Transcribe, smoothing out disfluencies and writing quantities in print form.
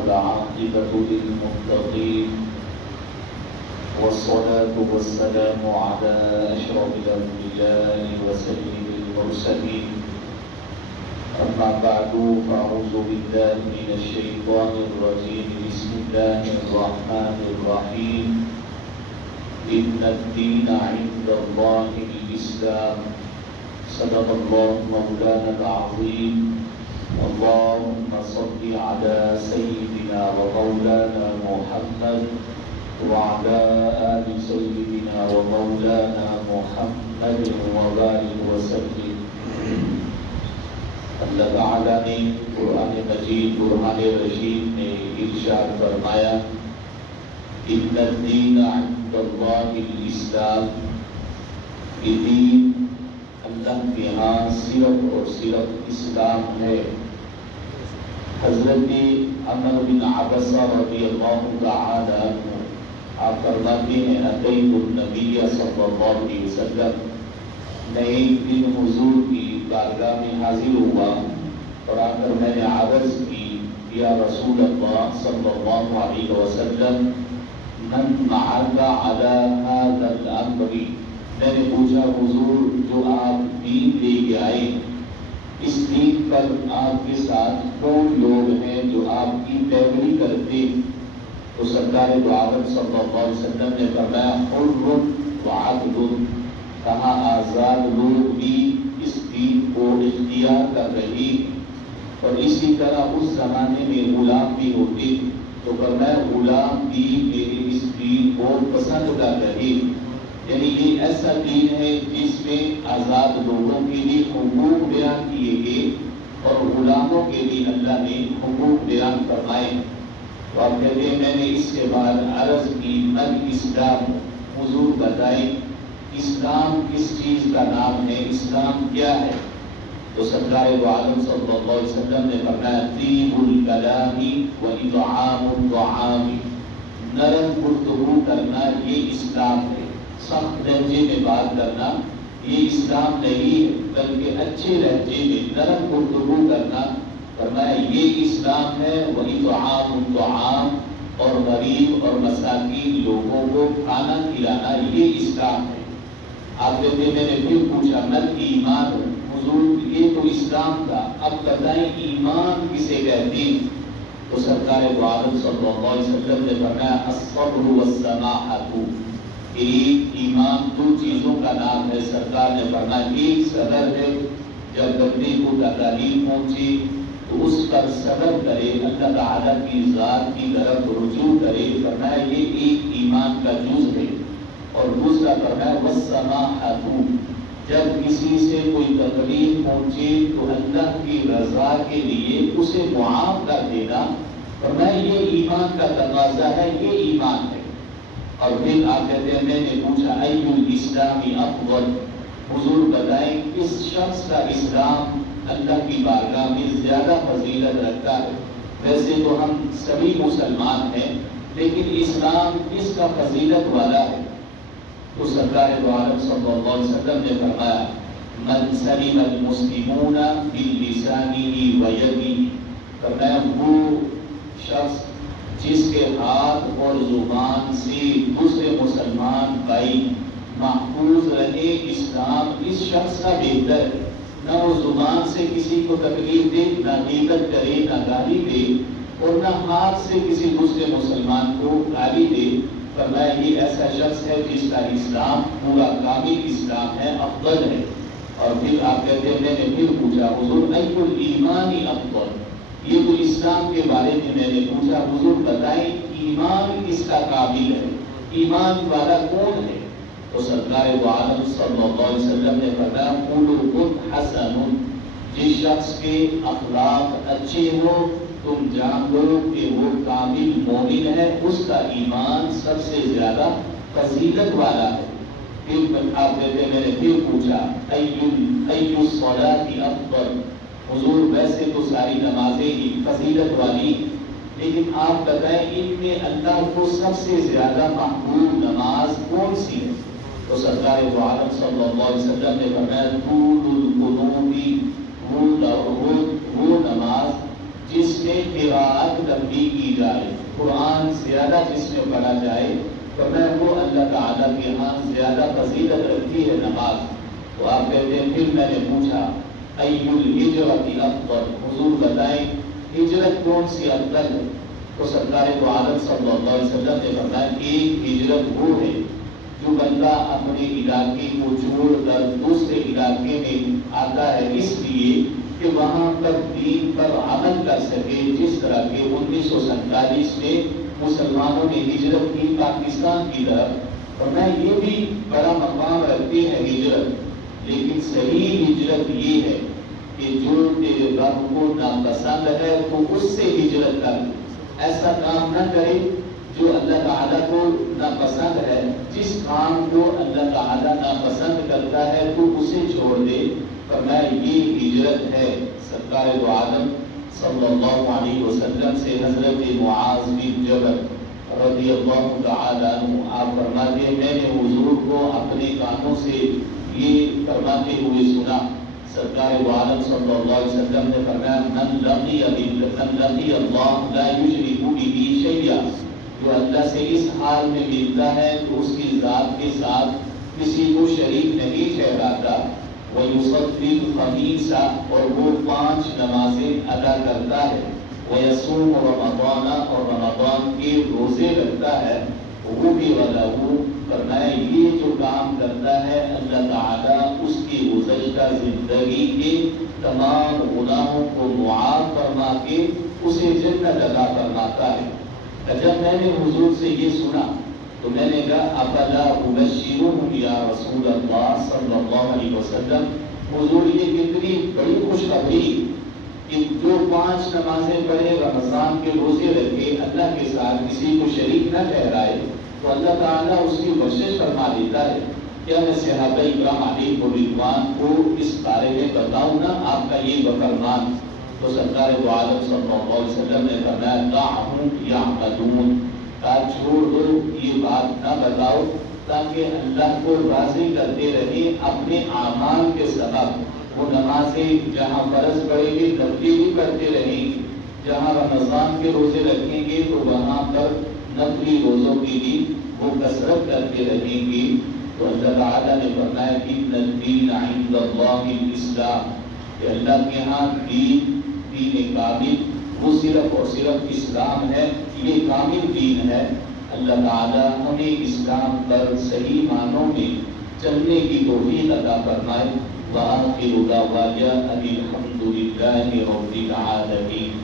والعاقبة للمتقين والصلاة والسلام على أشرف الأنبياء وسيد المرسلين أما بعد فأعوذ بالله من الشيطان الرجيم بسم الله الرحمن الرحيم إن الدين عند الله الإسلام صدق الله مولانا العظيم اللهم صل على سيدنا ومولانا محمد وعلى آل سيدنا ومولانا محمد وبارك وسلم. اللہ تعالیٰ نے قرآن مجید قرآن رشید میں ارشاد فرمایا ان الدین عند اللہ الاسلام، یہ دین اللہ کے ہاں صرف اور صرف اسلام ہے. حضرت عمر بن عبسہ رضی اللہ تعالی عنہ آپ فرماتے ہیں اتیت النبی صلی اللہ علیہ وسلم، میں ایک دن حضور کی بارگاہ میں حاضر ہوا اور آ کر میں نے عرض کی یا رسول اللہ صلی اللہ علیہ وسلم من معک علی هذا الامر، میں نے پوچھا حضور جو آپ دین لے کے آئے اس دین پر آپ کے ساتھ کون لوگ ہیں جو آپ کی پیروی کرتے؟ تو سرکار دو عالم صلی اللہ علیہ وسلم نے فرمایا حر وعبد، کہا آزاد لوگ بھی اس دین کو اختیار کر رہے اور اسی طرح اس زمانے میں غلام بھی ہوتے، تو فرمایا غلام بھی میرے اس دین کو پسند کر رہے. یعنی یہ ایسا دین ہے جس میں آزاد لوگوں کے لیے حقوق بیان کیے گئے اور غلاموں کے لیے اللہ نے حقوق بیان فرمائے. تو آپ کہتے ہیں میں نے اس کے بعد عرض کی من اسلام، حضور بتائیں اسلام کس چیز کا نام ہے، اسلام کیا ہے؟ تو سرکار دو عالم صلی اللہ علیہ وسلم نے فرمایا طیب الکلام و اطعام الطعام، نرم گفتگو کرنا یہ اسلام ہے. سخت لہجے میں بات کرنا یہ اسلام نہیں ہے، بلکہ اچھے لہجے میں نرم گفتگو کرنا فرمایا یہ اسلام ہے. وہی طعام الطعام، اور غریب اور مساکین لوگوں کو کھانا کھلانا یہ اسلام ہے. آپ کہتے ہیں میں نے پھر پوچھا من ایمان، حضور یہ تو اسلام تھا، اب بتائیں ایمان کسے کہتے ہیں؟ تو سرکار دو عالم صلی اللہ علیہ وسلم نے فرمایا الصبر والسماحۃ، ایک ایمان دو چیزوں کا نام ہے. سرکار نے فرمایا ایک صبر ہے، جب بندے کو تکلیف پہنچے تو اس پر صبر کرے، اللہ تعالیٰ کی ذات کی طرف رجوع کرے، فرمایا یہ ایک ایمان کا جز ہے. اور دوسرا فرمایا والسماحۃ، جب کسی سے کوئی تکلیف پہنچے تو اللہ کی رضا کے لیے اسے معاف کر دینا، فرمایا یہ ایمان کا تقاضا ہے، یہ ایمان ہے. اور پھر آپ کہتے ہیں میں نے پوچھا ای الاسلام افضل، حضور بتائیں کس شخص کا اسلام اللہ کی بارگاہ میں زیادہ فضیلت رکھتا ہے؟ ویسے تو ہم سبھی مسلمان ہیں لیکن اسلام کس کا فضیلت والا ہے؟ تو سرکار دو عالم صلی اللہ علیہ وسلم نے فرمایا من سلم المسلمون بلسانه ویده، فرمایا وہ شخص جس کے ہاتھ اور زبان سے دوسرے مسلمان بھائی محفوظ رہے، اسلام اس شخص کا بہتر ہے. نہ وہ زبان سے کسی کو تکلیف دے، نہ غیبت کرے، نہ گالی دے، اور نہ ہاتھ سے کسی دوسرے مسلمان کو گالی دے. فرمایا یہ ایسا شخص ہے جس کا اسلام پورا کامل اسلام ہے، افضل ہے. اور پھر آپ کہتے ہیں میں نے پھر پوچھا حضور ای الایمان افضل، یہ تو اسلام کے بارے میں نے پوچھا حضور بتائیں ایمان کس کا کامل ہے، ایمان والا کون ہے؟ تو سرکار دو عالم صلی اللہ علیہ وسلم نے فرمایا خلق حسن، جس شخص کے اخلاق اچھے ہو تم جان لو کہ وہ کامل مومن ہے، اس کا ایمان سب سے زیادہ فضیلت والا ہے. پھر آپ کہتے ہیں میں نے پھر پوچھا ای الصلاۃ افضل، حضور ویسے تو ساری نمازیں ہی فضیلت والی، لیکن آپ بتائیں ان میں اللہ کو سب سے زیادہ محبوب نماز کون سی ہے؟ تو سرکار دو عالم صلی اللہ علیہ وسلم نے فرمایا طول القنوت، وہ نماز جس میں قراءت لمبی کی جائے، قرآن زیادہ جس میں پڑھا جائے، تو میں وہ اللہ تعالیٰ کے ہاں زیادہ فضیلت رکھتی ہے نماز۔ تو آپ کہتے ہیں پھر میں نے پوچھا ای الہجرت افضل، حضور بتائیں ہجرت کون سی افضل ہے؟ تو سرکار دو عالم صلی اللہ علیہ وسلم نے فرمایا ایک ہجرت وہ ہے جو بندہ اپنے علاقے کو چھوڑ کر دوسرے علاقے میں آتا ہے اس لیے کہ وہاں پر دین پر عمل کر سکے، جس طرح کے 1947 میں مسلمانوں نے ہجرت کی پاکستان کی طرف۔ اور میں یہ بھی بڑا مقام رکھتی ہے ہجرت، لیکن صحیح ہجرت یہ ہے کہ جو تیرے رب کو ناپسند ہے تو اس سے ہجرت کر، ایسا کام نہ کرے جو اللہ تعالیٰ کو ناپسند ہے۔ جس کام کو اللہ تعالیٰ ناپسند کرتا ہے تو اسے چھوڑ دے، فرمایا یہ ہجرت ہے۔ سرکار دو عالم صلی اللہ علیہ وسلم سے حضرت معاذ بن جبل رضی اللہ تعالیٰ عنہ آپ فرماتے ہیں میں نے حضور کو اپنے کانوں سے یہ فرماتے ہوئے سنا۔ سرکار دو عالم صلی اللہ علیہ وسلم نے فرمایا من لقی اللہ لا یشرک بہ شیئا، جو اللہ سے اس حال میں ملتا ہے تو اس کی ذات کے ساتھ کسی کو شریک نہیں ٹھہراتا، وَيُصَلِّي الْخَمِيسَ، اور وہ 5 نمازیں ادا کرتا ہے، وَيَصُومُ رَمَضَانَ، اور رمضان کے روزے رکھتا ہے، غُفِرَ لَهُ، فرمایا یہ جو کام کرتا ہے اللہ تعالیٰ اس کی گزشتہ زندگی کے تمام گناہوں کو معاف فرما کے اسے جنت عطا فرماتا ہے۔ جب میں نے حضور سے یہ سنا تو میں نے کہا افلا ابشرهم یا رسول اللہ صلی اللہ علیہ وسلم، حضور یہ کتنی بڑی خوشخبری کہ جو 5 نمازیں پڑھے، رمضان کے روزے رکھے، اللہ کے ساتھ کسی کو شریک نہ ٹھہرائے تو اللہ تعالیٰ اس کی بخشش فرما دیتا ہے۔ کیا میں صحابہ اکرام علیہ الرضوان کو اس بارے میں بتاؤں نا آپ کا یہ فرمان؟ تو سرکار دو عالم صلی اللہ علیہ وسلم نے فرمایا دعہم یعملون، چھوڑ دو یہ بات نہ بتاؤ تاکہ اللہ کو راضی کرتے رہے اپنے اعمال کے سبب۔ وہ نمازیں جہاں فرض پڑیں گے نفلی بھی کرتے رہیں، جہاں رمضان کے روزے رکھیں گے تو وہاں پر نفلی روزوں کی بھی وہ کثرت کرتے رہیں گے۔ تو اللہ تعالیٰ نے فرمایا کہ ان الدین عند اللہ الاسلام، کہ اللہ کے ہاں دین کامل وہ صرف اور صرف اسلام ہے، یہ کامل دین ہے۔ اللہ تعالیٰ ہمیں اسلام پر صحیح معنوں میں چلنے کی توفیق عطا فرمائے۔ وآخر دعوانا ان الحمد للہ رب العالمین۔